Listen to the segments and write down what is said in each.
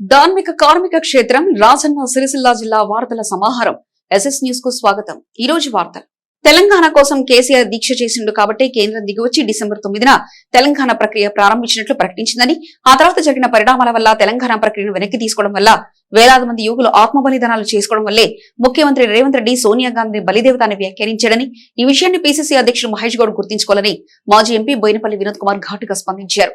ధార్మిక కార్మిక క్షేత్రం రాజన్న సిరిసిల్ల జిల్లా వార్తల సమాహారం. ఎస్ఎస్ న్యూస్కు స్వాగతం. ఈ రోజు వార్తలు. తెలంగాణ కోసం కేసీఆర్ దీక్ష చేసిండు కాబట్టి కేంద్రం దిగివచ్చి డిసెంబర్ తొమ్మిదిన తెలంగాణ ప్రక్రియ ప్రారంభించినట్లు ప్రకటించిందని ఆ తర్వాత జరిగిన పరిణామాల వల్ల తెలంగాణ ప్రక్రియను వెనక్కి తీసుకోవడం వల్ల వేలాది మంది యువకులు ఆత్మ బలిదానాలు చేసుకోవడం వల్లే ముఖ్యమంత్రి రేవంత్ రెడ్డి సోనియా గాంధీని బలిదేవత అని వ్యాఖ్యానించాడని ఈ విషయాన్ని పీసీసీ అధ్యక్షుడు మహేష్ గౌడ్ గుర్తించుకోవాలని మాజీ ఎంపీ బోయినపల్లి వినోద్ కుమార్ ఘాటుగా స్పందించారు.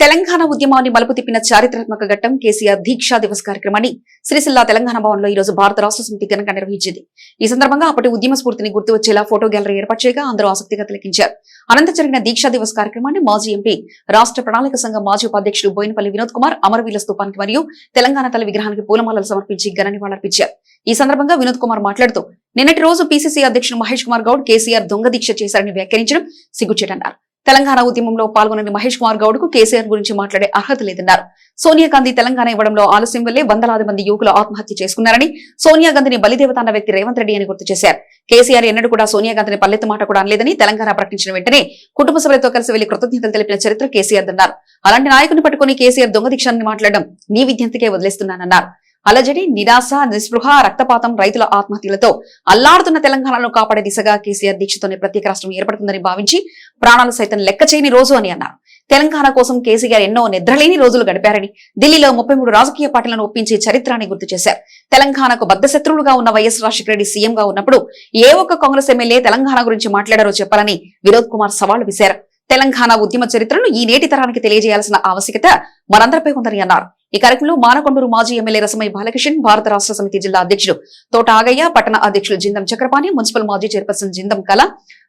తెలంగాణ ఉద్యమాన్ని మలుపు తిప్పిన చారిత్రాత్మక ఘట్టం కేసీఆర్ దీక్షా దివస్ కార్యక్రమాన్ని శ్రీశిల్లా తెలంగాణ భవన్లో ఈ రోజు భారత రాష్ట్ర సమితి ఘనంగా నిర్వహించింది. ఈ సందర్భంగా అప్పటి ఉద్యమ స్ఫూర్తిని గుర్తు వచ్చేలా ఫోటో గ్యాలరీ ఏర్పాటు చేయగా అందరూ ఆసక్తిగా తిలకించారు. అనంతరం జరిగిన దీక్షా దివస్ కార్యక్రమాన్ని మాజీ ఎంపీ రాష్ట్ర ప్రణాళిక సంఘం మాజీ ఉపాధ్యక్షుడు బోయినపల్లి వినోద్ కుమార్ అమరవీల స్థూపానికి మరియు తెలంగాణ తల్లి విగ్రహానికి పూలమాలలు సమర్పించి ఘన నివాళులర్పించారు. ఈ సందర్భంగా వినోద్ కుమార్ మాట్లాడుతూ నిన్నటి రోజు పీసీసీ అధ్యక్షుడు మహేష్ కుమార్ గౌడ్ కేసీఆర్ దొంగ దీక్ష చేశారని వ్యాఖ్యానించడం సిగ్గుచేటన్నారు. తెలంగాణ ఉద్యమంలో పాల్గొనని మహేష్ కుమార్ గౌడ్కు కేసీఆర్ గురించి మాట్లాడే అర్హత లేదన్నారు. సోనియా గాంధీ తెలంగాణ ఇవ్వడంలో ఆలస్యం వల్లే వందలాది మంది యువకులు ఆత్మహత్య చేసుకున్నారని సోనియా గాంధీని బలిదేవత అన్న వ్యక్తి రేవంత్ రెడ్డి అని గుర్తు చేశారు. కేసీఆర్ ఎన్నడూ కూడా సోనియా గాంధీని పల్లెత్తు మాట కూడా అనలేదని తెలంగాణ ప్రకటించిన వెంటనే కుటుంబ సభ్యులతో కలిసి వెళ్ళి కృతజ్ఞతలు తెలిపిన చరిత్ర కేసీఆర్ అన్నారు అలాంటి నాయకుని పట్టుకుని కేసీఆర్ దొంగ దీక్షాన్ని మాట్లాడడం నీ విద్యంతకే వదిలేస్తున్నానన్నారు. అలజడి నిరాశ నిస్పృహ రక్తపాతం రైతుల ఆత్మహత్యలతో అల్లాడుతున్న తెలంగాణను కాపాడే దిశగా కేసీఆర్ దీక్షతోనే ప్రత్యేక రాష్ట్రం ఏర్పడుతుందని భావించి ప్రాణాలు సైతం లెక్క చేయని రోజు అని అన్నారు. తెలంగాణ కోసం కేసీఆర్ ఎన్నో నిద్రలేని రోజులు గడిపారని ఢిల్లీలో ముప్పై మూడు రాజకీయ పార్టీలను ఒప్పించి చరిత్రాన్ని గుర్తు చేశారు. తెలంగాణకు బద్దశత్రువులుగా ఉన్న వైఎస్ రాజశేఖర రెడ్డి సీఎంగా ఉన్నప్పుడు ఏ ఒక్క కాంగ్రెస్ ఎమ్మెల్యే తెలంగాణ గురించి మాట్లాడారో చెప్పాలని వినోద్ కుమార్ సవాళ్ళు విశారు తెలంగాణ ఉద్యమ చరిత్రను ఈ నేటి తరానికి తెలియజేయాల్సిన ఆవశ్యకత మనందరిపై ఉందని అన్నారు. ఈ కార్యక్రమంలో మానకొండూరు మాజీ ఎమ్మెల్యే రసమయ్య బాలకిషన్ భారత రాష్ట్ర సమితి జిల్లా అధ్యక్షుడు తోట ఆగయ్య పట్టణ అధ్యక్షులు జిందం చక్రపాణి మున్సిపల్ మాజీ చైర్పర్సన్ జిందం కళ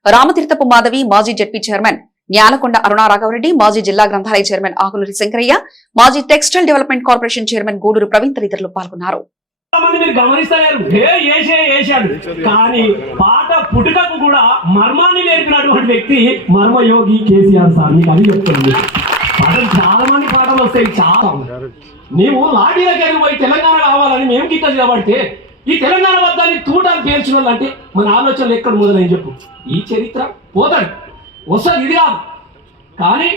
రామతీర్థపు మాధవి మాజీ జడ్పీ చైర్మన్ న్యాలకొండ అరుణా రాఘవరెడ్డి మాజీ జిల్లా గ్రంథాలయ చైర్మన్ ఆకులూరి శంకరయ్య మాజీ textile development corporation chairman Gudur Praveen తదితరులు పాల్గొన్నారు. మంది మీరు గమనిస్తలేరు. హే ఏసే వేసాడు కానీ పాట పుట్టుకకు కూడా మర్మాన్ని నేర్పినటువంటి వ్యక్తి మర్మయోగి కేసీఆర్ సార్. మీకు అని చెప్తుంది. పాటలు చాలా మంది పాటలు వస్తాయి చాలా. నీవు లాఠీలకి వెళ్ళి పోయి తెలంగాణ కావాలని మేము గిట్ట నిలబడితే ఈ తెలంగాణ వద్దని తూటాన్ని పేర్చిన వాళ్ళు అంటే మన ఆలోచనలు ఎక్కడ మొదలైన చెప్పు. ఈ చరిత్ర పోతాడు వస్తుంది ఇది కాదు. కానీ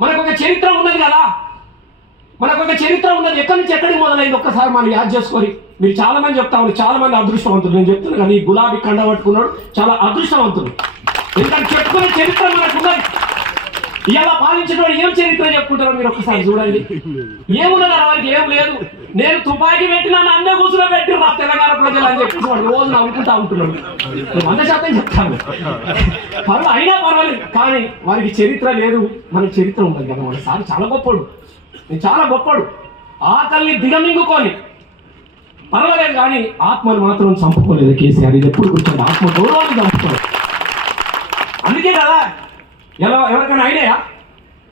మనకు ఒక చరిత్ర ఉన్నది కదా. మనకు ఒక చరిత్ర ఉన్నది. ఎక్కడి నుంచి ఎక్కడికి మొదలైంది? ఒక్కసారి మనం యాద్ చేసుకొని మీరు చాలా మంది చెప్తా ఉన్నారు. చాలా మంది అదృష్టవంతులు. నేను చెప్తున్నాను కానీ గులాబీ కండ పట్టుకున్నాడు చాలా అదృష్టవంతుడు. ఎందుకంటే చెప్పుకునే చరిత్ర మనకు ఉన్నది. ఇలా పాలించినవాడు ఏం చరిత్ర చెప్పుకుంటారో మీరు ఒక్కసారి చూడండి. ఏమున్నది వారికి ఏం లేదు. నేను తుపాకీ పెట్టినా అన్నే కూర్చుని పెట్టి మా తెలంగాణ ప్రజలు అని చెప్పేసి వాడు రోజు నవ్వుకుంటా ఉంటున్నాడు. వంద శాతం చెప్తాను. పర్వాలేదు అయినా పర్వాలేదు. కానీ వారికి చరిత్ర లేదు. మనకి చరిత్ర ఉంటుంది కదా. మన సార్ చాలా గొప్పడు నేను చాలా గొప్పడు ఆకలిని దిగమింగుకొని పర్వాలేదు కానీ ఆత్మను మాత్రం చంపుకోలేదు కేసీఆర్. ఇది ఎప్పుడు కూర్చోండి. ఆత్మ గౌరవాన్ని చంపుకోలేదు. అందుకే కదా ఎలా ఎవరికైనా ఐడియా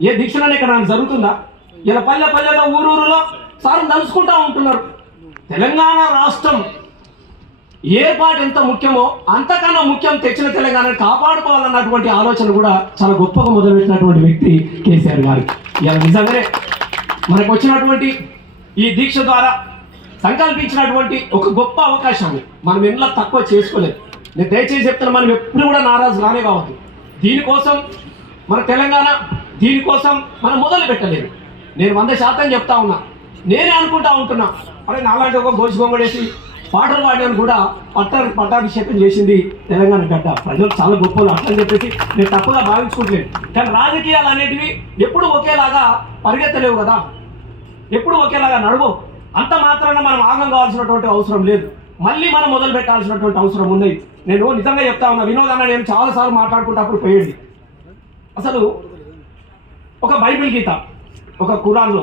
ఏ దీక్షలోనే ఇక్కడ జరుగుతుందా? ఇలా పల్లె పల్లెలో ఊరూరులో సార్లు తలుచుకుంటా ఉంటున్నారు. తెలంగాణ రాష్ట్రం ఏర్పాటు ఎంత ముఖ్యమో అంతకన్నా ముఖ్యం తెచ్చిన తెలంగాణను కాపాడుకోవాలన్నటువంటి ఆలోచన కూడా చాలా గొప్పగా మొదలుపెట్టినటువంటి వ్యక్తి కేసీఆర్ గారు. ఇలా నిజంగానే మనకు వచ్చినటువంటి ఈ దీక్ష ద్వారా సంకల్పించినటువంటి ఒక గొప్ప అవకాశాన్ని మనం ఇంట్లో తక్కువ చేసుకోలేదు నేను దయచేసి చెప్తాను మనం ఎప్పుడు కూడా నారాజు కానే కావద్దు. దీనికోసం మన తెలంగాణ దీనికోసం మనం మొదలు పెట్టలేదు. నేను వంద శాతం చెప్తా ఉన్నా. నేనే అనుకుంటా ఉంటున్నా. అరే నాలాంటి ఒక భోజనం గొంగడేసి పాటలు పాడడానికి కూడా పట్ట పట్టాభిషేకం చేసింది తెలంగాణ గడ్డ. ప్రజలు చాలా గొప్పలు అట్లని చెప్పేసి నేను తప్పుగా భావించుకుంటున్నాను కానీ రాజకీయాలు అనేటివి ఎప్పుడు ఒకేలాగా పరిగెత్తలేవు కదా. ఎప్పుడు ఒకేలాగా నడవు. అంత మాత్రాన మనం ఆగం కావాల్సినటువంటి అవసరం లేదు. మళ్ళీ మనం మొదలు పెట్టాల్సినటువంటి అవసరం ఉన్నది. నేను నిజంగా చెప్తా ఉన్నా వినోద్ అన్న నేను చాలాసార్లు మాట్లాడుకుంటప్పుడు పోయండి అసలు ఒక బైబిల్ గీత ఒక కురాన్లో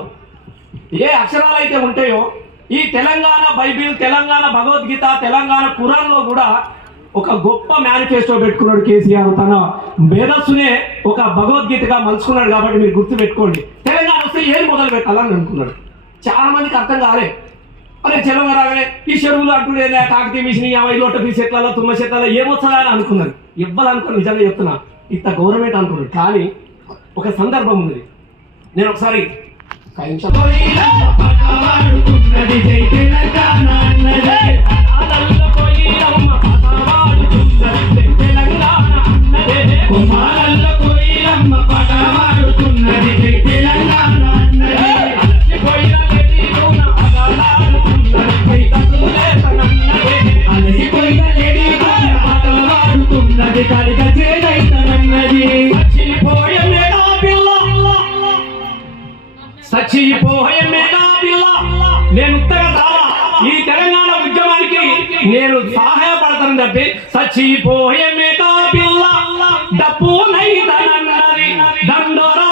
ఏ అక్షరాలు అయితే ఉంటాయో ఈ తెలంగాణ బైబిల్ తెలంగాణ భగవద్గీత తెలంగాణ కురాన్లో కూడా ఒక గొప్ప మేనిఫెస్టో పెట్టుకున్నాడు కేసీఆర్. తన మేధస్సునే ఒక భగవద్గీతగా మలుచుకున్నాడు కాబట్టి మీరు గుర్తు పెట్టుకోండి తెలంగాణ వస్తే ఏం మొదలు పెట్టాలని అనుకున్నాడు. చాలా మందికి అర్థం కాలే. అరే చెలవ రాగానే ఈ చెరువులు అంటుండే కాకతీయ మిషన్ ఈ లోట చెట్లలో తుమ్మ చెట్లలో ఏమొస్తుందా అని అనుకున్నారు ఇవ్వాలనుకుని నిజంగా చెప్తున్నా. ఇంత గవర్నమెంట్ అనుకున్నాడు. కానీ ఒక సందర్భం ఉంది నేను ఒకసారి కుమారల్ల పోయి అమ్మ పటవాడుతున్నది చచ్చిపోయే మేడా పిల్ల. నేను చాలా ఈ తెలంగాణ ఉద్యమానికి నేను సహాయపడతాను తప్పి. చచ్చిపోయే మేడా పిల్ల. డప్పు నైతనన్నది. దండోరా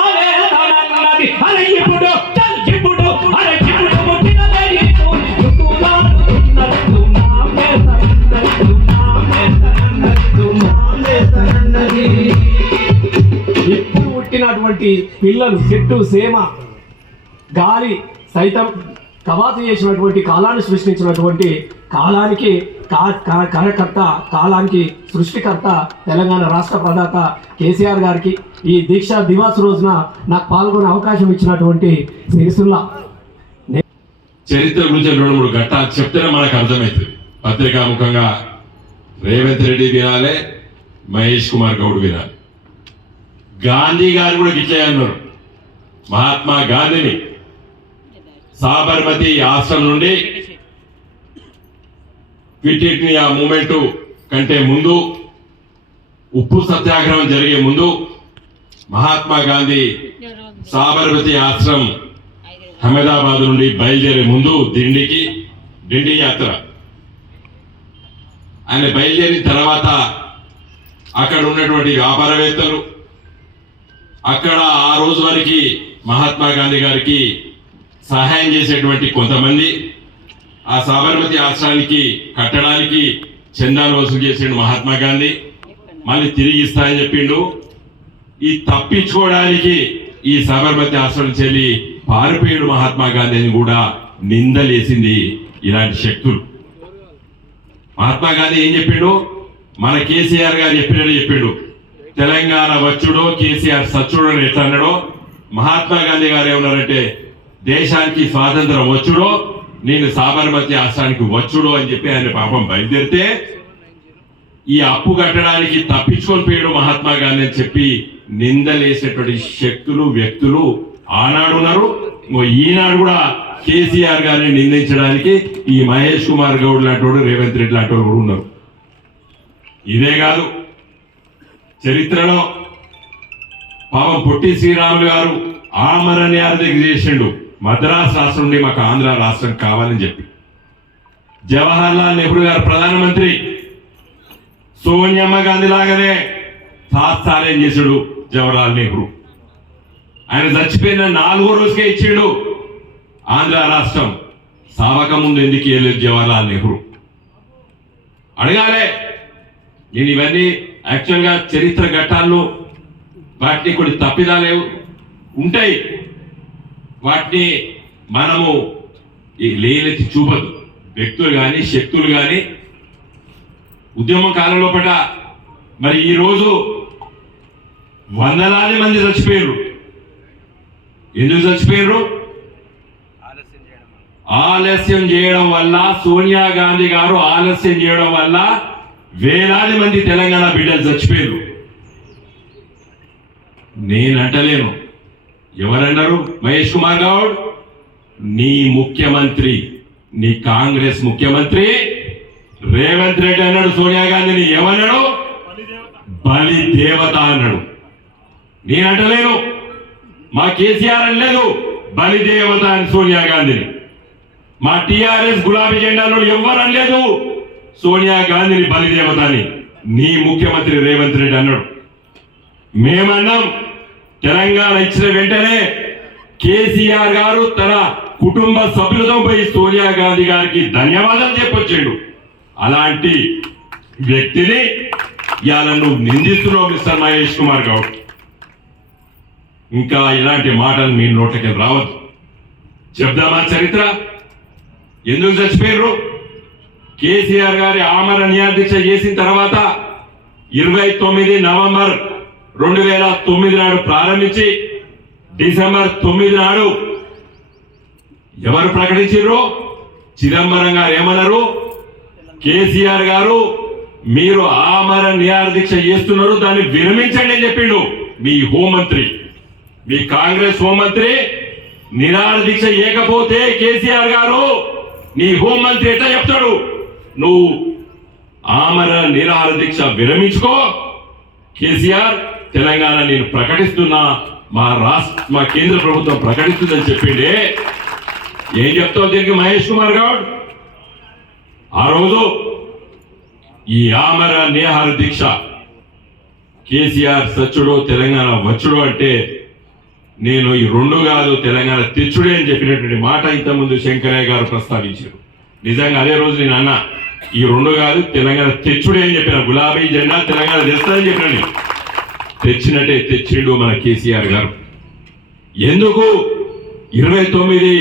అరే ఇప్పుడు ఇప్పుడు అరే ఇప్పుడు పుట్టినది ఇప్పుడు పుట్టినటువంటి పిల్లలు చెట్టు సేమ గాలి సైతం కవాతు చేసినటువంటి కాలాన్ని సృష్టించినటువంటి కాలానికి కా- కరకర్త కాలానికి సృష్టికర్త తెలంగాణ రాష్ట్ర ప్రదాత కేసీఆర్ గారికి ఈ దీక్ష దివాస్ రోజున నాకు పాల్గొనే అవకాశం ఇచ్చినటువంటి సిరిసుల్లా చరిత్ర గురించి రెండు మూడు ఘట్టాలు చెప్తేనే మనకు అర్థమవుతుంది పత్రికాముఖంగా రేవంత్ రెడ్డి వినాలే మహేష్ కుమార్ గౌడ్ వినాలి. గాంధీ గారు కూడా గిట్లే అన్నారు. మహాత్మా గాంధీని సాబర్మతి ఆశ్రమం నుండి క్విట్ ఇండియా మూమెంట్ కంటే ముందు ఉప్పు సత్యాగ్రహం జరిగే ముందు మహాత్మా గాంధీ సాబర్మతి ఆశ్రమం అహ్మదాబాద్ నుండి బయలుదేరే ముందు దిండికి దిండి యాత్ర. ఆయన బయలుదేరిన తర్వాత అక్కడ ఉన్నటువంటి వ్యాపారవేత్తలు అక్కడ ఆ రోజు వరకు మహాత్మా గాంధీ గారికి సహాయం చేసేటువంటి కొంతమంది ఆ సాబర్మతి ఆశ్రమానికి కట్టడానికి చందాలు వసూలు చేసిండు మహాత్మా గాంధీ. మళ్ళీ తిరిగి ఇస్తాయని చెప్పిండు. ఈ తప్పించుకోవడానికి ఈ సాబర్మతి ఆశ్రమం చెల్లి పారిపోయాడు మహాత్మా గాంధీ అని కూడా నిందలేసింది ఇలాంటి శక్తులు. మహాత్మా గాంధీ ఏం చెప్పిండు? మన కేసీఆర్ గారు చెప్పినట్టు చెప్పిండు. తెలంగాణ వచ్చుడో కేసీఆర్ సచ్చుడో అని ఎట్లా అన్నాడో? మహాత్మా గాంధీ గారు ఏమన్నారంటే దేశానికి స్వాతంత్రం వచ్చుడో నేను సాబర్మతి ఆశ్రానికి వచ్చుడో అని చెప్పి ఆయన పాపం బయలుదేరితే ఈ అప్పు కట్టడానికి తప్పించుకొని పోయాడు మహాత్మా గాంధీ అని చెప్పి నిందలేసేటువంటి శక్తులు వ్యక్తులు ఆనాడు ఉన్నారు. ఈనాడు కూడా కేసీఆర్ గారిని నిందించడానికి ఈ మహేష్ కుమార్ గౌడ్ లాంటి రేవంత్ రెడ్డి లాంటి కూడా ఉన్నారు. ఇదే కాదు చరిత్రలో పాపం పొట్టి శ్రీరాములు గారు ఆమరణ్యార్థికి చేసిండు. మద్రాస్ రాష్ట్రం నుండి మాకు ఆంధ్ర రాష్ట్రం కావాలని చెప్పి. జవహర్ లాల్ నెహ్రూ గారు ప్రధానమంత్రి. సోనియమ్మ గాంధీ లాగానే తాత్సార్యం చేశాడు జవహర్లాల్ నెహ్రూ? ఆయన చచ్చిపోయిన నాలుగో రోజుకే ఇచ్చాడు ఆంధ్ర రాష్ట్రం. సావక ముందు ఎందుకు ఇవ్వలేదు జవహర్లాల్ నెహ్రూ? అడగాలే. నేను ఇవన్నీ యాక్చువల్గా చరిత్ర ఘట్టాల్లో వాటిని కొన్ని తప్పిదాలేవు ఉంటాయి. వాటిని మనము ఈ లేలెత్తి చూపదు. వ్యక్తులు కానీ శక్తులు కానీ ఉద్యమం కాలంలో పట మరి ఈ రోజు వందలాది మంది చచ్చిపోయారు ఎందుకు చచ్చిపోయారు ఆలస్యం చేయడం వల్ల. సోనియా గాంధీ గారు ఆలస్యం చేయడం వల్ల వేలాది మంది తెలంగాణ బిడ్డలు చచ్చిపోయారు నేను అంటలేను ఎవరన్నారు? మహేష్ కుమార్ గౌడ్? నీ ముఖ్యమంత్రి నీ కాంగ్రెస్ ముఖ్యమంత్రి రేవంత్ రెడ్డి అన్నాడు సోనియా గాంధీని ఏమన్నాడు బలి దేవత అన్నాడు. నేనంటలేను మా కేసీఆర్ అనలేదు బలి దేవత అని సోనియా గాంధీని. మా టిఆర్ఎస్ గులాబీ జెండాలో ఎవ్వరు అనలేదు సోనియా గాంధీని బలి దేవత అని. నీ ముఖ్యమంత్రి రేవంత్ రెడ్డి అన్నాడు. మేమన్నాం తెలంగాణ ఇచ్చిన వెంటనే కేసీఆర్ గారు తన కుటుంబ సభ్యులతో పోయి సోనియా గాంధీ గారికి ధన్యవాదాలు చెప్పొచ్చాడు. అలాంటి వ్యక్తిని ఇవాళ నువ్వు నిందిస్తున్నావు మిస్టర్ మహేష్ కుమార్ గౌడ్. ఇంకా ఇలాంటి మాటలు మీ నోట్లకి రావద్దు. చెప్దామా చరిత్ర? ఎందుకు చచ్చిపోయారు కేసీఆర్ గారి ఆమర నియాదీక్ష చేసిన తర్వాత ఇరవై తొమ్మిది నవంబర్ రెండు వేల తొమ్మిది నాడు ప్రారంభించి డిసెంబర్ తొమ్మిది నాడు ఎవరు ప్రకటించారు చిదంబరం గారు ఏమన్నారు? కేసీఆర్ గారు మీరు ఆమర నియార దీక్ష చేస్తున్నారు దాన్ని విరమించండి అని చెప్పిండు మీ హోంమంత్రి. మీ కాంగ్రెస్ హోంమంత్రి నిరార దీక్ష చేయకపోతే కేసీఆర్ గారు నీ హోంమంత్రి ఎట్లా చెప్తాడు? నువ్వు ఆమర నిరాహార దీక్ష విరమించుకో కేసీఆర్ తెలంగాణ నేను ప్రకటిస్తున్నా మా రాష్ట్ర మా కేంద్ర ప్రభుత్వం ప్రకటిస్తుందని చెప్పిండే. ఏం చెప్తావు దీనికి మహేష్ కుమార్ గౌడ్? ఆ రోజు ఈ ఆమర నేహార దీక్ష కేసీఆర్ సచ్చుడు తెలంగాణ వచ్చుడు అంటే నేను ఈ రెండు కాదు తెలంగాణ తెచ్చుడే అని చెప్పినటువంటి మాట ఇంతకుముందు శంకరయ్య గారు ప్రస్తావించారు. నిజంగా అదే రోజు నేను అన్నా ఈ రెండు కాదు తెలంగాణ తెచ్చుడే అని చెప్పిన గులాబీ జెండా తెలంగాణ తెస్తానని చెప్పిన నేను. తెచ్చినట్టే తెచ్చిండు మన కేసీఆర్ గారు. ఎందుకు? ఇరవై తొమ్మిది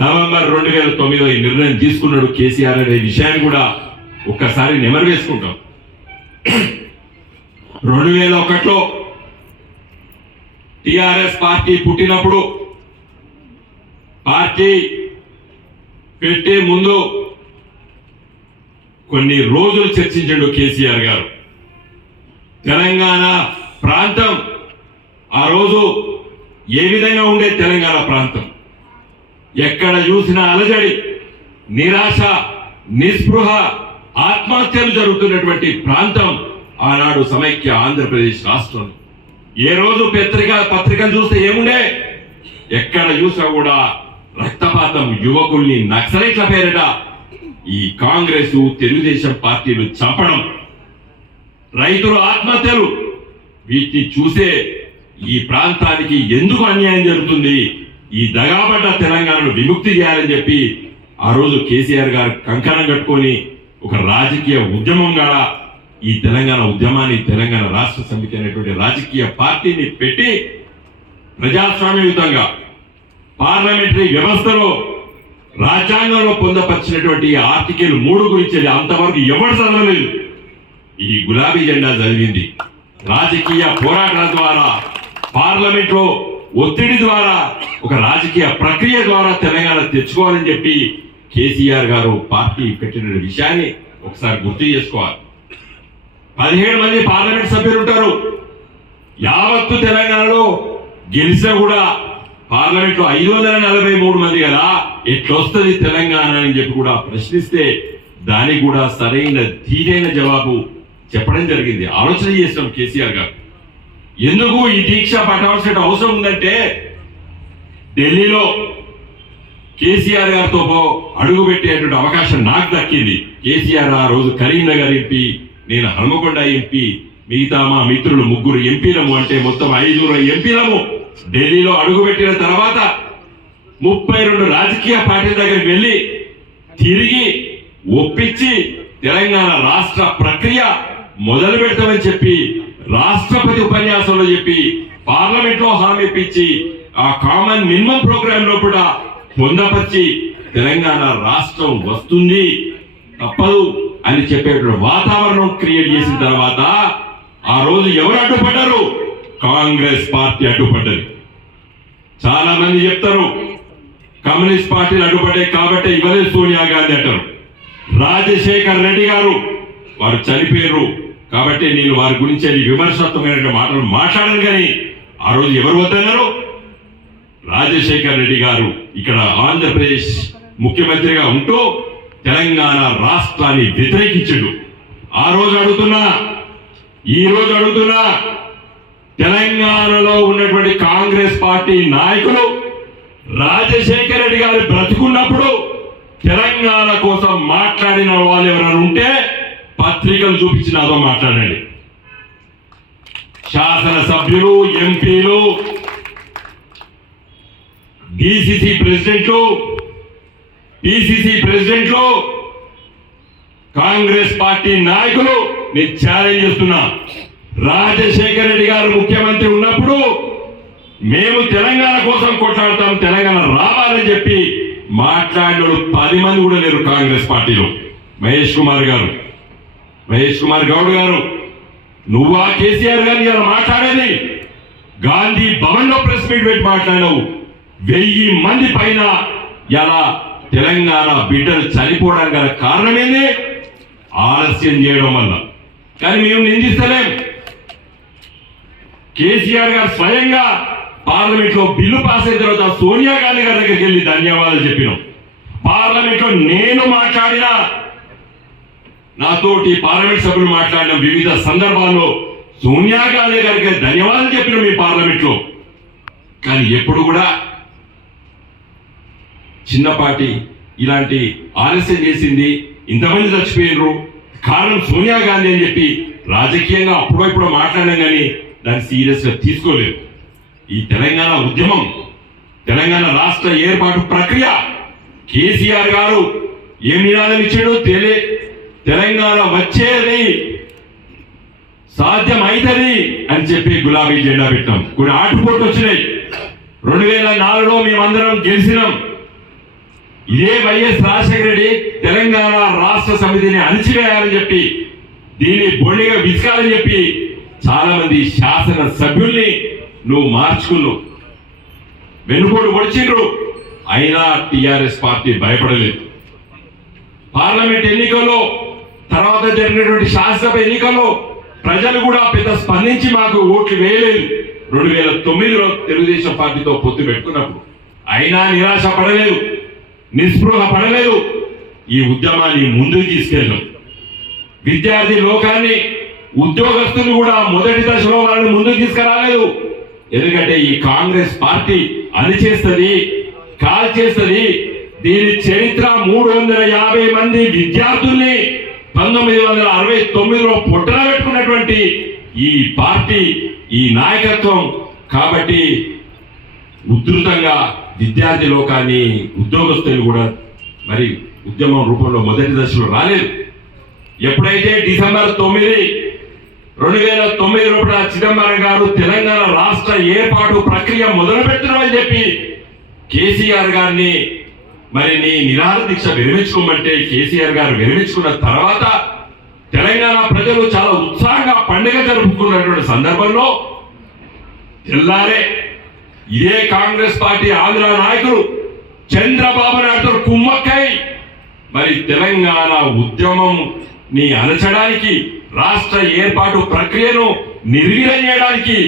నవంబర్ రెండు వేల తొమ్మిదిలో ఈ నిర్ణయం తీసుకున్నాడు కేసీఆర్ అనే విషయాన్ని కూడా ఒక్కసారి నెమరు వేసుకుంటాం. రెండు వేల ఒకటిలో టిఆర్ఎస్ పార్టీ పుట్టినప్పుడు పార్టీ పెట్టే ముందు కొన్ని రోజులు చర్చించాడు కేసీఆర్ గారు. తెలంగాణ ప్రాంతం ఆ రోజు ఏ విధంగా ఉండే తెలంగాణ ప్రాంతం? ఎక్కడ చూసినా అలజడి నిరాశ నిస్పృహ ఆత్మహత్యలు జరుగుతున్నటువంటి ప్రాంతం ఆనాడు సమైక్య ఆంధ్రప్రదేశ్ రాష్ట్రం. ఏ రోజు పత్రిక పత్రికలు చూస్తే ఏముండే? ఎక్కడ చూసినా కూడా రక్తపాతం యువకుల్ని నక్సలైట్ల పేరిట ఈ కాంగ్రెస్ తెలుగుదేశం పార్టీలు చంపడం. రైతులు ఆత్మహత్యలు. వీటిని చూసే ఈ ప్రాంతానికి ఎందుకు అన్యాయం జరుగుతుంది? ఈ దగాబడ్డ తెలంగాణను విముక్తి చేయాలని చెప్పి ఆ రోజు కేసీఆర్ గారు కంకణం కట్టుకొని ఒక రాజకీయ ఉద్యమంగా ఈ తెలంగాణ ఉద్యమాన్ని తెలంగాణ రాష్ట్ర సమితి అనేటువంటి రాజకీయ పార్టీని పెట్టి ప్రజాస్వామ్యయుతంగా పార్లమెంటరీ వ్యవస్థలో రాజ్యాంగంలో పొందపరిచినటువంటి ఆర్టికల్ మూడు గురించి అంతవరకు ఎవరు చదవలేదు. ఈ గులాబీ జెండా చదివింది రాజకీయ పోరాటాల ద్వారా పార్లమెంట్లో ఒత్తిడి ద్వారా ఒక రాజకీయ ప్రక్రియ ద్వారా తెలంగాణ తెచ్చుకోవాలని చెప్పి కేసీఆర్ గారు పార్టీ పెట్టిన విషయాన్ని ఒకసారి గుర్తు చేసుకోవాలి. పదిహేడు మంది పార్లమెంట్ సభ్యులు ఉంటారు. యావత్తు తెలంగాణలో గెలిచినా కూడా పార్లమెంట్లో ఐదు వందల నలభై మూడు మంది కదా ఎట్లొస్తుంది తెలంగాణ అని చెప్పి కూడా ప్రశ్నిస్తే దానికి కూడా సరైన తీరైన జవాబు చెప్పడం జరిగింది. ఆలోచన చేస్తాం కేసీఆర్ గారు. ఎందుకు ఈ దీక్ష పట్టవలసిన అవసరం ఉందంటే ఢిల్లీలో కేసీఆర్ గారితో పో- అడుగు పెట్టేటువంటి అవకాశం నాకు దక్కింది. కేసీఆర్ ఆ రోజు కరీంనగర్ ఎంపీ నేను హనుమకొండ ఎంపీ మిగతా మా మిత్రులు ముగ్గురు ఎంపీలము అంటే మొత్తం ఐదుగురు ఎంపీలము ఢిల్లీలో అడుగు పెట్టిన తర్వాత ముప్పై రెండు రాజకీయ పార్టీల దగ్గరికి వెళ్ళి తిరిగి ఒప్పించి తెలంగాణ రాష్ట్ర ప్రక్రియ మొదలు పెడతామని చెప్పి రాష్ట్రపతి ఉపన్యాసంలో చెప్పి పార్లమెంట్లో హామీ ఇప్పించి ఆ కామన్ మినిమం ప్రోగ్రామ్లో కూడా పొందపరిచి తెలంగాణ రాష్ట్రం వస్తుంది. తప్పదు అని చెప్పేటువంటి వాతావరణం క్రియేట్ చేసిన తర్వాత ఆ రోజు ఎవరు అడ్డుపడ్డారు? కాంగ్రెస్ పార్టీ అడ్డుపడ్డది. చాలా మంది చెప్తారు కమ్యూనిస్ట్ పార్టీలు అడ్డుపడ్డాయి కాబట్టి ఇవ్వలేదు సోనియా గాంధీ అంటారు. రాజశేఖర్ రెడ్డి గారు వారు చనిపోయారు కాబట్టి నేను వారి గురించి అది విమర్శాత్మకమైన మాటలు మాట్లాడను కానీ ఆ రోజు ఎవరు వద్దన్నారు? రాజశేఖర్ రెడ్డి గారు ఇక్కడ ఆంధ్రప్రదేశ్ ముఖ్యమంత్రిగా ఉంటూ తెలంగాణ రాష్ట్రాన్ని వ్యతిరేకించడు. ఆ రోజు అడుగుతున్నా ఈ రోజు అడుగుతున్నా తెలంగాణలో ఉన్నటువంటి కాంగ్రెస్ పార్టీ నాయకులు రాజశేఖర రెడ్డి గారు బ్రతుకున్నప్పుడు తెలంగాణ కోసం మాట్లాడిన వాళ్ళు ఎవరైనా ఉంటే పత్రికలు చూపించి నాతో మాట్లాడండి. శాసనసభ్యులు ఎంపీలు డిసిసి ప్రెసిడెంట్లు పిసిసి ప్రెసిడెంట్లు కాంగ్రెస్ పార్టీ నాయకులు నేను ఛాలెంజ్ చేస్తున్నా. రాజశేఖర రెడ్డి గారు ముఖ్యమంత్రి ఉన్నప్పుడు మేము తెలంగాణ కోసం కొట్లాడతాం తెలంగాణ రావాలని చెప్పి మాట్లాడిన పది మంది కూడా లేరు కాంగ్రెస్ పార్టీలో. మహేష్ కుమార్ గారు. మహేష్ కుమార్ గౌడ్ గారు నువ్వా కేసీఆర్ గారు ఇలా మాట్లాడేది. గాంధీ భవన్లో ప్రెస్ మీట్ పెట్టి మాట్లాడావు వెయ్యి మంది పైన ఇలా తెలంగాణ బిడ్డలు చనిపోవడానికి గల కారణం ఏంది ఆలస్యం చేయడం వల్ల. కానీ మేము నిందిస్తలేం. కేసీఆర్ గారు స్వయంగా పార్లమెంట్లో బిల్లు పాస్ అయిన తర్వాత సోనియా గాంధీ గారి దగ్గరికి వెళ్ళి ధన్యవాదాలు చెప్పినాం. పార్లమెంట్లో నేను మాట్లాడిన నాతోటి పార్లమెంట్ సభ్యులు మాట్లాడిన వివిధ సందర్భాల్లో సోనియా గాంధీ గారికి ధన్యవాదాలు చెప్పిన మీ పార్లమెంట్లో. కానీ ఎప్పుడు కూడా చిన్నపాటి ఇలాంటి ఆలస్యం చేసింది ఇంతమంది చచ్చిపోయినరు. కారణం సోనియా గాంధీ అని చెప్పి రాజకీయంగా అప్పుడో ఇప్పుడు మాట్లాడడం కానీ దాన్ని సీరియస్గా తీసుకోలేదు. ఈ తెలంగాణ ఉద్యమం తెలంగాణ రాష్ట్ర ఏర్పాటు ప్రక్రియ కేసీఆర్ గారు ఏం నినాదం ఇచ్చాడో తెలియ తెలంగాణ వచ్చేది. సాధ్యం అవుతుంది అని చెప్పి గులాబీ జెండా పెట్టాం కొన్ని ఆటుపోట్లు వచ్చినాయి. రెండు వేల నాలుగులో మేమందరం గెలిచినాం. ఇదే వైఎస్ రాజశేఖర రెడ్డి తెలంగాణ రాష్ట్ర సమితిని అణిచివేయాలని చెప్పి దీన్ని బొండిగా విసుకాలని చెప్పి చాలా మంది శాసన సభ్యుల్ని నువ్వు మార్చుకున్నావు. వెనుకోడు పొడిచిండ్రు అయినా టిఆర్ఎస్ పార్టీ భయపడలేదు. పార్లమెంట్ ఎన్నికల్లో తర్వాత జరిగినటువంటి శాసనసభ ఎన్నికల్లో ప్రజలు కూడా పెద్ద స్పందించి మాకు ఓట్లు వేయలేదు. రెండు వేల తొమ్మిదిలో తెలుగుదేశం పార్టీతో పొత్తు పెట్టుకున్నప్పుడు. అయినా నిరాశ పడలేదు. నిస్పృహ పడలేదు. ఈ ఉద్యమాన్ని ముందుకు తీసుకెళ్ళాం. విద్యార్థి లోకాన్ని ఉద్యోగస్తులు కూడా మొదటి దశలో వాళ్ళని ముందుకు తీసుకురాలేదు. ఎందుకంటే ఈ కాంగ్రెస్ పార్టీ అణిచేస్తుంది కాల్ చేస్తుంది దీని చరిత్ర మూడు వందల యాభై మంది విద్యార్థుల్ని పంతొమ్మిది వందల అరవై తొమ్మిదిలో పుట్టన పెట్టుకున్నటువంటి ఈ పార్టీ ఈ నాయకత్వం కాబట్టి ఉధృతంగా విద్యార్థి లోకాన్ని ఉద్యోగస్తులు కూడా మరి ఉద్యమం రూపంలో మొదటి దశలో రాలేదు. ఎప్పుడైతే డిసెంబర్ తొమ్మిది రెండు వేల తొమ్మిది లోపల చిదంబరం గారు తెలంగాణ రాష్ట్ర ఏర్పాటు ప్రక్రియ మొదలు అని చెప్పి కేసీఆర్ గారిని మరి నీ నిరాహార దీక్ష విరమించుకోమంటే కేసీఆర్ గారు విరమించుకున్న తర్వాత తెలంగాణ ప్రజలు చాలా ఉత్సాహంగా పండుగ జరుపుకున్నటువంటి సందర్భంలో తెల్లారే ఇదే కాంగ్రెస్ పార్టీ ఆంధ్ర నాయకులు చంద్రబాబు నాయుడు కుమ్మక్కై. మరి తెలంగాణ ఉద్యమం ని అలచడానికి రాష్ట్ర ఏర్పాటు ప్రక్రియను నిర్వీర్యం చేయడానికి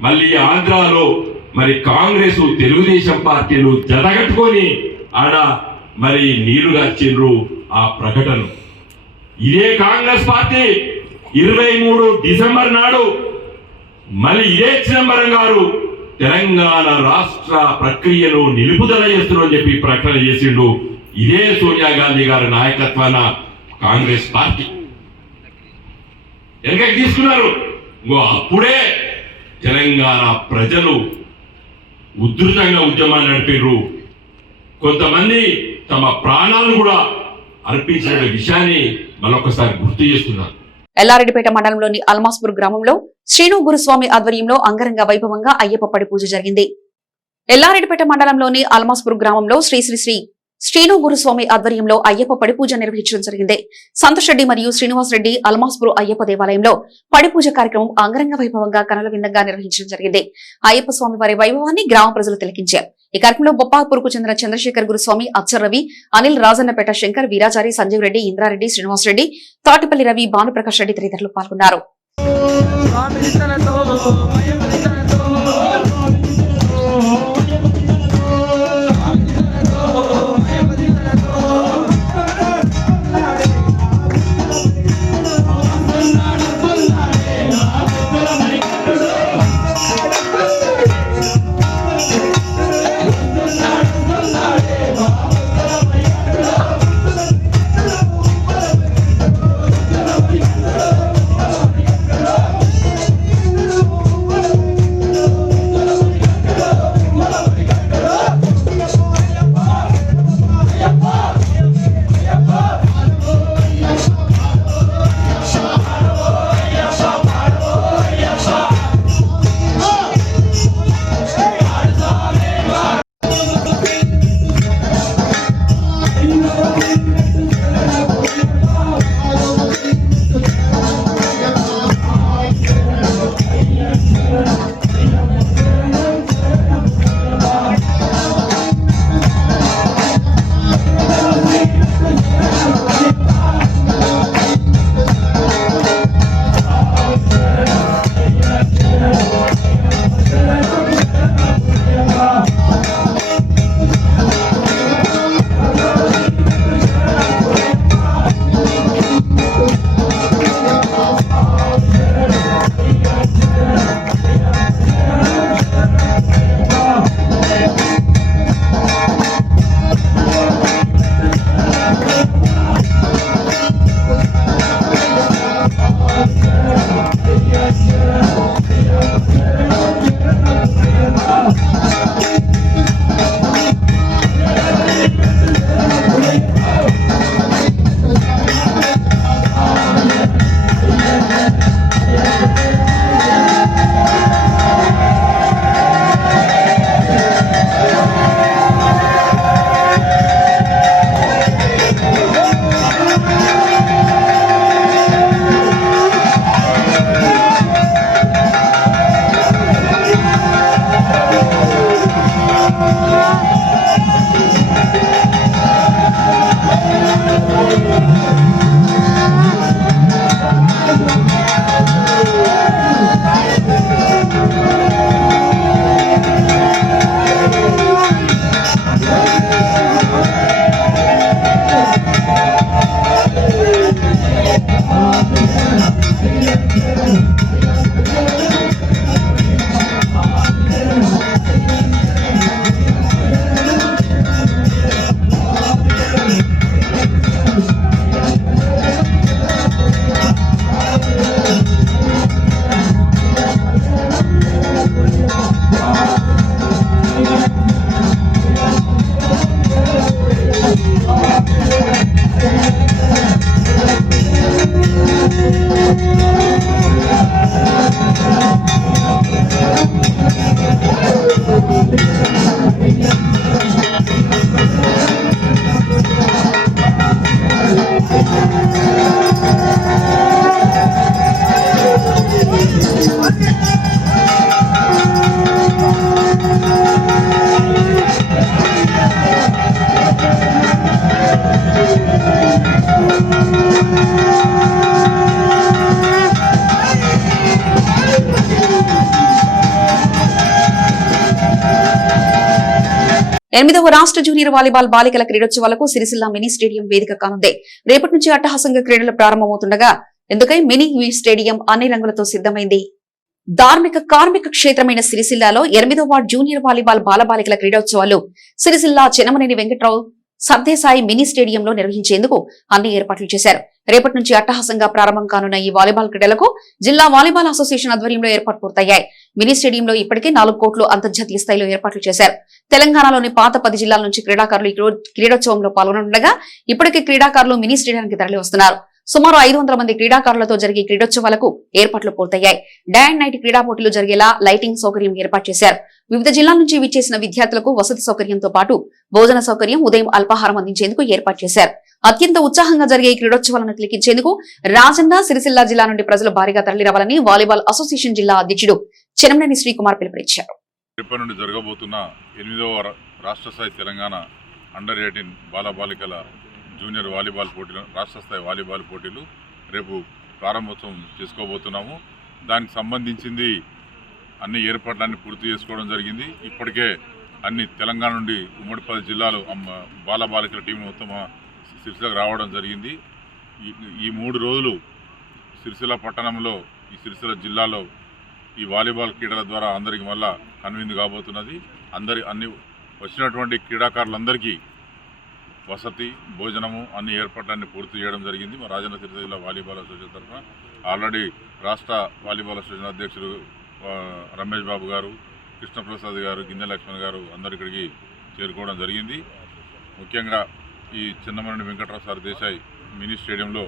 మళ్ళీ ఆంధ్రాలో మరి కాంగ్రెస్ తెలుగుదేశం పార్టీలు జతగట్టుకొని ఆడ మరి నీళ్ళు గార్చిండ్రు ఆ ప్రకటన. ఇదే కాంగ్రెస్ పార్టీ ఇరవై మూడు డిసెంబర్ నాడు మళ్ళీ ఇదే చిదంబరం గారు తెలంగాణ రాష్ట్ర ప్రక్రియను నిలుపుదల చేస్తున్నారని చెప్పి ప్రకటన చేసిండు. ఇదే సోనియా గాంధీ గారి నాయకత్వాన కాంగ్రెస్ పార్టీ. వెనకకి తీసుకున్నారు. అప్పుడే తెలంగాణ ప్రజలు ఉధృతంగా ఉద్యమాన్ని నడిపిండ్రు కొంతమంది తమ ప్రాణాలను కూడా అర్పించిన విషయాన్ని మరొకసారి గుర్తు చేస్తున్నారు. ఎల్లారెడ్డిపేట మండలంలోని అల్మాస్పూర్ గ్రామంలో శ్రీను గురుస్వామి ఆధ్వర్యంలో అంగరంగ వైభవంగా అయ్యప్ప పడి పూజ జరిగింది. ఎల్లారెడ్డిపేట మండలంలోని అల్మాస్పూర్ గ్రామంలో శ్రీ శ్రీ శ్రీ శ్రీను గురుస్వామి ఆధ్వర్యంలో అయ్యప్ప పడి పూజ నిర్వహించడం జరిగింది. సంతోష్ రెడ్డి మరియు శ్రీనివాస్ రెడ్డి అల్మాస్పూర్ అయ్యప్ప దేవాలయంలో పడి పూజ కార్యక్రమం అంగరంగ వైభవంగా కనుల విందంగా నిర్వహించడం జరిగింది. అయ్యప్ప స్వామి వారి వైభవాన్ని గ్రామ ప్రజలు తిలకించారు. ఈ కార్యక్రమంలో బొప్పాపూర్కు చెందిన చంద్రశేఖర్ గురుస్వామి అచ్చర్ రవి అనిల్ రాజన్నపేట శంకర్ వీరాచారి సంజీవ్ రెడ్డి ఇంద్రారెడ్డి శ్రీనివాస్ రెడ్డి తాటిపల్లి రవి భానుప్రకాష్ రెడ్డి తదితరులు పాల్గొన్నారు. ఎనిమిదవ రాష్ట్ర జూనియర్ వాలీబాల్ బాలికల క్రీడోత్సవాలకు సిరిసిల్ల మినీ స్టేడియం వేదిక కానుంది. రేపటి నుంచి అట్టహాసంగా క్రీడలు ప్రారంభమవుతుండగా ఎందుకై మినీ స్టేడియం అన్ని రంగులతో సిద్ధమైంది. ధార్మిక కార్మిక క్షేత్రమైన సిరిసిల్లాలో ఎనిమిదో వార్డు జూనియర్ వాలీబాల్ బాలబాలికల క్రీడోత్సవాలు సిరిసిల్ల చెనమనేని వెంకట్రావు సర్దేశాయి మినీ స్టేడియంలో నిర్వహించేందుకు అన్ని ఏర్పాట్లు చేశారు. రేపటి నుంచి అట్టహాసంగా ప్రారంభం కానున్న ఈ వాలీబాల్ క్రీడలకు జిల్లా వాలీబాల్ అసోసియేషన్ ఆధ్వర్యంలో ఏర్పాటు పూర్తయ్యాయి. మినీ స్టేడియంలో ఇప్పటికే నాలుగు కోట్లు అంతర్జాతీయ స్థాయిలో ఏర్పాట్లు చేశారు. తెలంగాణలోని పాత పది జిల్లాల నుంచి క్రీడాకారులు ఈ క్రీడోత్సవంలో పాల్గొననుండగా ఇప్పటికే క్రీడాకారులు మినీ స్టేడియానికి తరలి వస్తున్నారు. సుమారు ఐదు వందల మంది క్రీడాకారులతో జరిగే క్రీడోత్సవాలకు ఏర్పాట్లు పూర్తయ్యాయి. డే అండ్ నైట్ క్రీడా పోటీలు జరిగేలా లైటింగ్ సౌకర్యం ఏర్పాటు చేశారు. వివిధ జిల్లాల నుంచి విచ్చేసిన విద్యార్థులకు వసతి సౌకర్యంతో పాటు భోజన సౌకర్యం ఉదయం అల్పాహారం అందించేందుకు ఏర్పాటు చేశారు. అత్యంత ఉత్సాహంగా జరిగే ఈ క్రీడోత్సవాలను తిలకించేందుకు రాజన్న సిరిసిల్ల జిల్లా నుండి ప్రజలు భారీగా తరలిరావాలని వాలీబాల్ అసోసియేషన్ జిల్లా అధ్యక్షుడు చెనమనేని శ్రీకుమార్ పిలుపునిచ్చారు. నుండి జరగబోతున్న ఎనిమిదవ రాష్ట్ర స్థాయి తెలంగాణ అండర్ ఎయిటీన్ బాలబాలికల జూనియర్ వాలీబాల్ పోటీలు రాష్ట్ర స్థాయి వాలీబాల్ పోటీలు రేపు ప్రారంభోత్సవం చేసుకోబోతున్నాము. దానికి సంబంధించింది అన్ని ఏర్పాట్లన్నీ పూర్తి చేసుకోవడం జరిగింది. ఇప్పటికే అన్ని తెలంగాణ నుండి ఉమ్మడి పది జిల్లాలు బాలబాలికల టీం మొత్తం సిరిసిలకు రావడం జరిగింది. ఈ ఈ మూడు రోజులు సిరిసిల పట్టణంలో ఈ సిరిసిల జిల్లాలో ఈ వాలీబాల్ క్రీడల ద్వారా అందరికి మళ్ళా కనువిందు కాబోతున్నది. అందరి అన్ని వచ్చినటువంటి క్రీడాకారులందరికీ వసతి భోజనము అన్ని ఏర్పాట్లన్నీ పూర్తి చేయడం జరిగింది. మా రాజన్న సిరిసిల జిల్లా వాలీబాల్ అసోసియేషన్ తరఫున. ఆల్రెడీ రాష్ట్ర వాలీబాల్ అసోసియేషన్ అధ్యక్షుడు రమేష్ బాబు గారు కృష్ణప్రసాద్ గారు గిన్నె లక్ష్మణ్ గారు అందరు ఇక్కడికి చేరుకోవడం జరిగింది. ముఖ్యంగా ఈ చిన్నమరణి వెంకటరావు సార్ దేశాయ్ మినీ స్టేడియంలో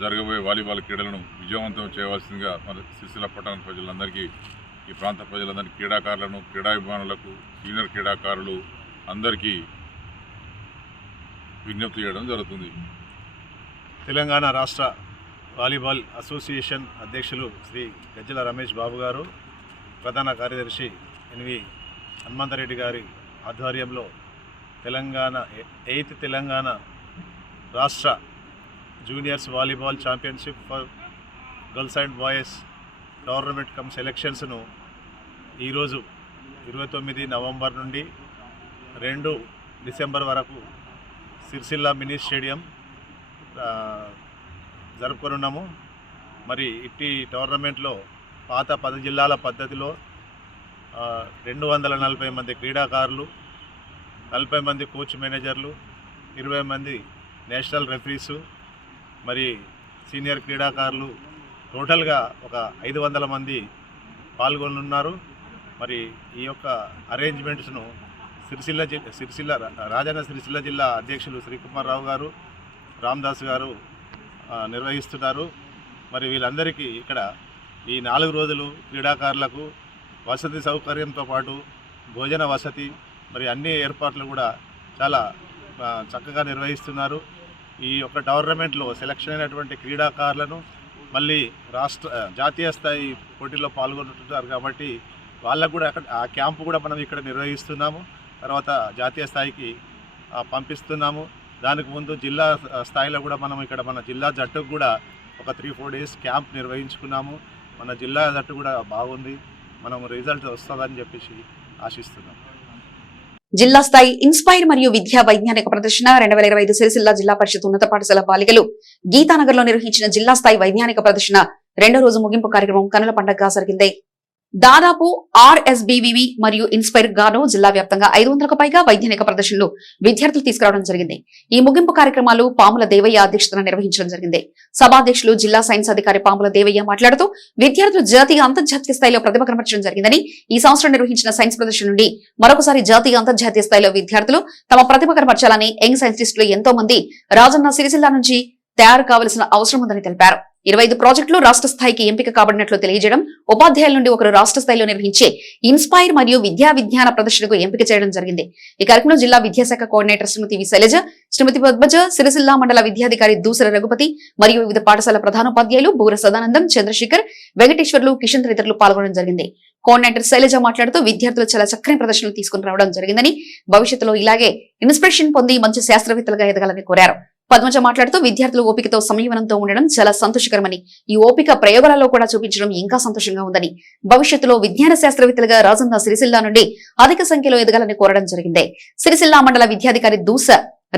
జరగబోయే వాలీబాల్ క్రీడలను విజయవంతం చేయవలసిందిగా మన సిరిసిల్ల పట్టణ ప్రజలందరికీ ఈ ప్రాంత ప్రజలందరికీ క్రీడాకారులను క్రీడాభిమానులకు సీనియర్ క్రీడాకారులు అందరికీ విజ్ఞప్తి చేయడం జరుగుతుంది. తెలంగాణ రాష్ట్ర వాలీబాల్ అసోసియేషన్ అధ్యక్షులు శ్రీ గజ్జల రమేష్ బాబు గారు ప్రధాన కార్యదర్శి ఎన్వి హనుమంతరెడ్డి గారి ఆధ్వర్యంలో తెలంగాణ ఎయిత్ తెలంగాణ రాష్ట్ర juniors volleyball championship for girls and boys tournament cum సెలెక్షన్స్ను ఈరోజు ఇరవై తొమ్మిది నవంబర్ నుండి రెండు డిసెంబర్ వరకు సిరిసిల్ల మినీ స్టేడియం జరుపుకొనున్నాము. మరి ఇట్టి టోర్నమెంట్లో పాత పది జిల్లాల పద్ధతిలో రెండు వందల నలభై మంది క్రీడాకారులు నలభై మంది కోచ్ మేనేజర్లు ఇరవై మంది నేషనల్ రెఫరీసు మరి సీనియర్ క్రీడాకారులు. టోటల్గా ఒక ఐదు వందల మంది పాల్గొనున్నారు. మరి ఈ యొక్క అరేంజ్మెంట్స్ను సిరిసిల్ల జి సిరిసిల్ల రాజన్న సిరిసిల్ల జిల్లా అధ్యక్షులు శ్రీకుమార్ రావు గారు రామ్దాస్ గారు నిర్వహిస్తున్నారు. మరి వీళ్ళందరికీ ఇక్కడ ఈ నాలుగు రోజులు క్రీడాకారులకు వసతి సౌకర్యంతో పాటు భోజన వసతి మరి అన్ని ఏర్పాట్లు కూడా చాలా చక్కగా నిర్వహిస్తున్నారు. ఈ యొక్క టోర్నమెంట్లో సెలక్షన్ అయినటువంటి క్రీడాకారులను మళ్ళీ రాష్ట్ర జాతీయ స్థాయి పోటీల్లో పాల్గొంటున్నారు కాబట్టి వాళ్ళకు కూడా అక్కడ ఆ క్యాంపు కూడా మనం ఇక్కడ నిర్వహిస్తున్నాము. తర్వాత జాతీయ స్థాయికి పంపిస్తున్నాము. దానికి ముందు జిల్లా స్థాయిలో కూడా మనం ఇక్కడ మన జిల్లా జట్టుకు కూడా ఒక త్రీ ఫోర్ డేస్ క్యాంప్ నిర్వహించుకున్నాము. మన జిల్లా జట్టు కూడా బాగుంది. మనం రిజల్ట్ వస్తుందని చెప్పేసి ఆశిస్తున్నాం. జిల్లా స్థాయి ఇన్స్పైర్ మరియు విద్యా వైజ్ఞానిక ప్రదర్శన రెండు వేల ఇరవై ఐదు సిరిసిల్ల జిల్లా పరిషత్ ఉన్నత పాఠశాల బాలికలు గీతానగర్లో నిర్వహించిన జిల్లా స్థాయి వైజ్ఞానిక ప్రదర్శన రెండో రోజు ముగింపు కార్యక్రమం కనుల పండగగా జరిగింది. దాదాపు ఆర్ఎస్బివివి మరియు ఇన్స్పైర్ గాను జిల్లా వ్యాప్తంగా ఐదు వందలకు పైగా వైద్యనిక ప్రదర్శనలు విద్యార్థులు తీసుకురావడం జరిగింది. ఈ ముగింపు కార్యక్రమాలు పాముల దేవయ్య అధ్యక్షతన నిర్వహించడం జరిగింది. సభాధ్యక్షులు జిల్లా సైన్స్ అధికారి పాముల దేవయ్య మాట్లాడుతూ విద్యార్థులు జాతీయ అంతర్జాతీయ స్థాయిలో ప్రతిభ కనపరచడం జరిగిందని ఈ సంవత్సరం నిర్వహించిన సైన్స్ ప్రదర్శన నుండి మరొకసారి జాతీయ అంతర్జాతీయ స్థాయిలో విద్యార్థులు తమ ప్రతిభ కనపరచాలని యంగ్ సైంటిస్టులు ఎంతో మంది రాజన్న సిరిసిల్ల నుంచి తయారు కావలసిన అవసరం ఉందని తెలిపారు. ఇరవై ఐదు ప్రాజెక్టులు రాష్ట్ర స్థాయికి ఎంపిక కాబడినట్లు తెలియజేయడం ఉపాధ్యాయుల నుండి ఒకరు రాష్ట్ర స్థాయిలో నిర్వహించే ఇన్స్పైర్ మరియు విద్యా విజ్ఞాన ప్రదర్శనకు ఎంపిక చేయడం జరిగింది. ఈ కార్యక్రమంలో జిల్లా విద్యాశాఖ కోఆర్డినేటర్ శ్రీమతి వి. శైలజ శ్రీమతి పద్మజ సిరిసిల్ల మండల విద్యాధికారి దూసర రఘుపతి మరియు వివిధ పాఠశాల ప్రధానోపాధ్యాయులు బూర సదానందం చంద్రశేఖర్ వెంకటేశ్వర్లు కిషన్ తదితరులు పాల్గొనడం జరిగింది. కోఆర్డినేటర్ శైలజ మాట్లాడుతూ విద్యార్థులు చాలా చక్కని ప్రదర్శనలు తీసుకుని రావడం జరిగిందని భవిష్యత్తులో ఇలాగే ఇన్స్పిరేషన్ పొంది మంచి శాస్త్రవేత్తలుగా ఎదగాలని కోరారు. పద్మజ మాట్లాడుతూ విద్యార్థులు ఓపికతో సంయమనంతో ఉండడం చాలా సంతోషకరమని. ఈ ఓపిక ప్రయోగాలలో కూడా చూపించడం ఇంకా సంతోషంగా ఉందని. భవిష్యత్తులో విజ్ఞాన శాస్త్రవేత్తలుగా రాజన్న సిరిసిల్ల నుండి అధిక సంఖ్యలో ఎదగాలని కోరడం జరిగింది. సిరిసిల్ల మండల విద్యాధికారి దూస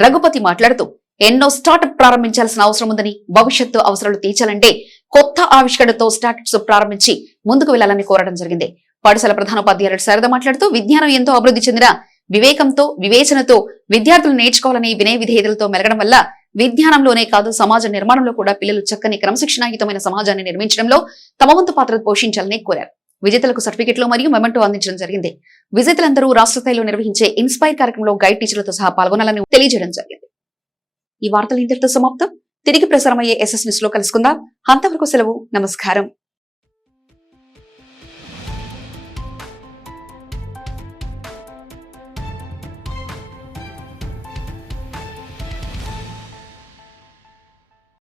రఘుపతి మాట్లాడుతూ ఎన్నో స్టార్టప్ ప్రారంభించాల్సిన అవసరం ఉందని భవిష్యత్తు అవసరాలు తీర్చాలంటే కొత్త ఆవిష్కరణతో స్టార్టప్స్ ప్రారంభించి ముందుకు వెళ్ళాలని కోరడం జరిగింది. పాఠశాల ప్రధానోపాధ్యాయులు శారద మాట్లాడుతూ విజ్ఞానం ఎంతో అభివృద్ధి చెందిన వివేకంతో వివేచనతో విద్యార్థులు నేర్చుకోవాలని వినయ విధేయతలతో మెలగడం వల్ల విజ్ఞానంలోనే కాదు సమాజ నిర్మాణంలో కూడా పిల్లలు చక్కని క్రమశిక్షణాయుతమైన సమాజాన్ని నిర్మించడంలో తమ వంతు పాత్ర పోషించాలని కోరారు. విజేతలకు సర్టిఫికెట్లు మరియు మెమెంటో అందించడం జరిగింది. విజేతలందరూ రాష్ట్ర స్థాయిలో నిర్వహించే ఇన్స్పైర్ కార్యక్రమంలో గైడ్ టీచర్లతో సహా పాల్గొనాలని తెలియజేయడం జరిగింది. ఈ వార్తలు ఇంతటితో సమాప్తం. తిరిగి ప్రసారమయ్యే ఎస్ఎస్ న్యూస్లో కలుసుకుందాం. అంతవరకు సెలవు. నమస్కారం.